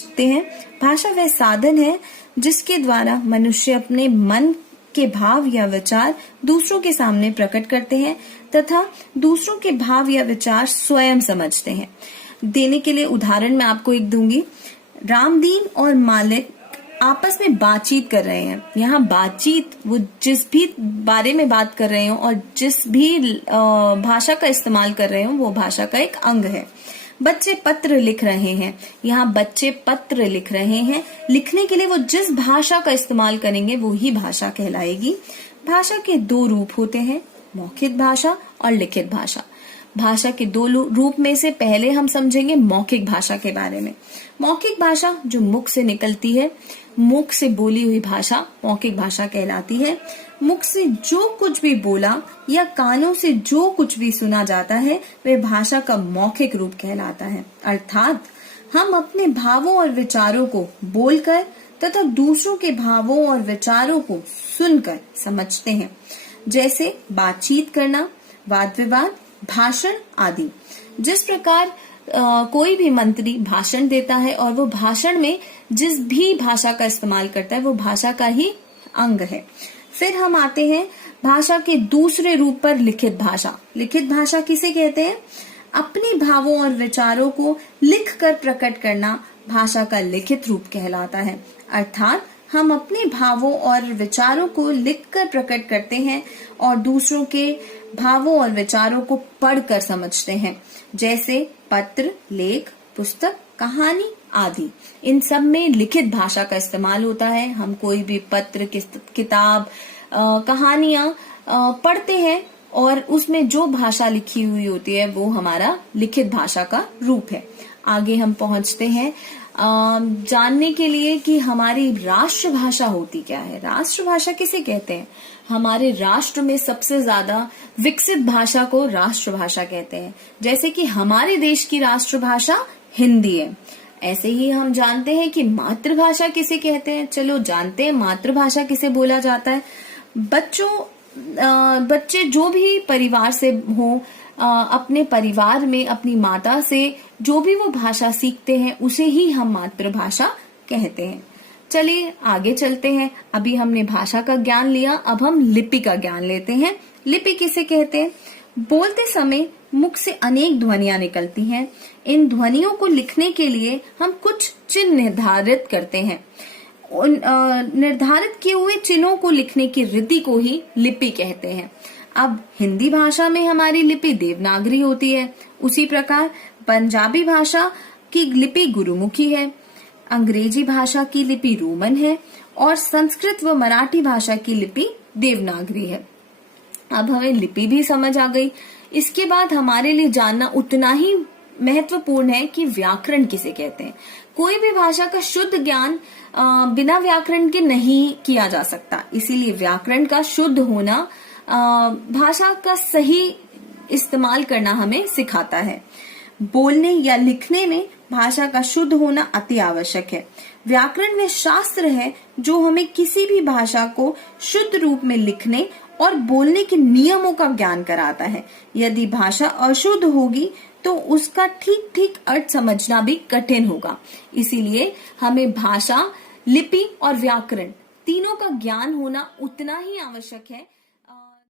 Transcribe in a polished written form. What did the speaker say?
समझते हैं। भाषा वह साधन है जिसके द्वारा मनुष्य अपने मन के भाव या विचार दूसरों के सामने प्रकट करते हैं तथा दूसरों के भाव या विचार स्वयं समझते हैं। देने के लिए उदाहरण मैं आपको एक दूंगी। रामदीन और मालिक आपस में बातचीत कर रहे हैं। यहाँ बातचीत, वो जिस भी बारे में बात कर रहे हो और जिस भी भाषा का इस्तेमाल कर रहे हो वो भाषा का एक अंग है। बच्चे पत्र लिख रहे हैं। यहाँ बच्चे पत्र लिख रहे हैं। लिखने के लिए वो जिस भाषा का इस्तेमाल करेंगे वो ही भाषा कहलाएगी। भाषा के दो रूप होते हैं, मौखिक भाषा और लिखित भाषा। भाषा के दो रूप में से पहले हम समझेंगे मौखिक भाषा के बारे में। मौखिक भाषा जो मुख से निकलती है, मुख से बोली हुई भाषा मौखिक भाषा कहलाती है। मुख से जो कुछ भी बोला या कानों से जो कुछ भी सुना जाता है वह भाषा का मौखिक रूप कहलाता है। अर्थात हम अपने भावों और विचारों को बोलकर तथा दूसरों के भावों और विचारों को सुनकर समझते हैं, जैसे बातचीत करना, वाद विवाद, भाषण आदि। जिस प्रकार कोई भी मंत्री भाषण देता है और वो भाषण में जिस भी भाषा का इस्तेमाल करता है वो भाषा का ही अंग है। फिर हम आते हैं भाषा के दूसरे रूप पर, लिखित भाषा। लिखित भाषा किसे कहते हैं? अपने भावों और विचारों को लिखकर प्रकट करना भाषा का लिखित रूप कहलाता है। अर्थात हम अपने भावों और विचारों को लिखकर प्रकट करते हैं और दूसरों के भावों और विचारों को पढ़कर समझते हैं, जैसे पत्र, लेख, पुस्तक, कहानी आदि। इन सब में लिखित भाषा का इस्तेमाल होता है। हम कोई भी पत्र, किताब, कहानियां पढ़ते हैं और उसमें जो भाषा लिखी हुई होती है वो हमारा लिखित भाषा का रूप है। आगे हम पहुंचते हैं जानने के लिए कि हमारी राष्ट्रभाषा होती क्या है। राष्ट्रभाषा किसे कहते हैं? हमारे राष्ट्र में सबसे ज्यादा विकसित भाषा को राष्ट्रभाषा कहते हैं। जैसे कि हमारे देश की राष्ट्रभाषा हिंदी है, ऐसे ही हम जानते हैं कि मातृभाषा किसे कहते हैं। चलो जानते हैं मातृभाषा किसे बोला जाता है। बच्चे जो भी परिवार से हो, अपने परिवार में अपनी माता से जो भी वो भाषा सीखते हैं उसे ही हम मातृभाषा कहते हैं। चलिए आगे चलते हैं। अभी हमने भाषा का ज्ञान लिया, अब हम लिपि का ज्ञान लेते हैं। लिपि किसे कहते हैं? बोलते समय मुख से अनेक ध्वनियां निकलती हैं। इन ध्वनियों को लिखने के लिए हम कुछ चिन्ह निर्धारित करते हैं। उन निर्धारित किए हुए चिन्हों को लिखने की रीति को ही लिपि कहते हैं। अब हिंदी भाषा में हमारी लिपि देवनागरी होती है। उसी प्रकार पंजाबी भाषा की लिपि गुरुमुखी है, अंग्रेजी भाषा की लिपि रोमन है और संस्कृत व मराठी भाषा की लिपि देवनागरी है। अब हमें लिपि भी समझ आ गई। इसके बाद हमारे लिए जानना उतना ही महत्वपूर्ण है कि व्याकरण किसे कहते हैं। कोई भी भाषा का शुद्ध ज्ञान बिना व्याकरण के नहीं किया जा सकता। इसीलिए व्याकरण का शुद्ध होना भाषा का सही इस्तेमाल करना हमें सिखाता है। बोलने या लिखने में भाषा का शुद्ध होना अति आवश्यक है। व्याकरण में शास्त्र है जो हमें किसी भी भाषा को शुद्ध रूप में लिखने और बोलने के नियमों का ज्ञान कराता है। यदि भाषा अशुद्ध होगी तो उसका ठीक ठीक अर्थ समझना भी कठिन होगा। इसीलिए हमें भाषा, लिपि और व्याकरण तीनों का ज्ञान होना उतना ही आवश्यक है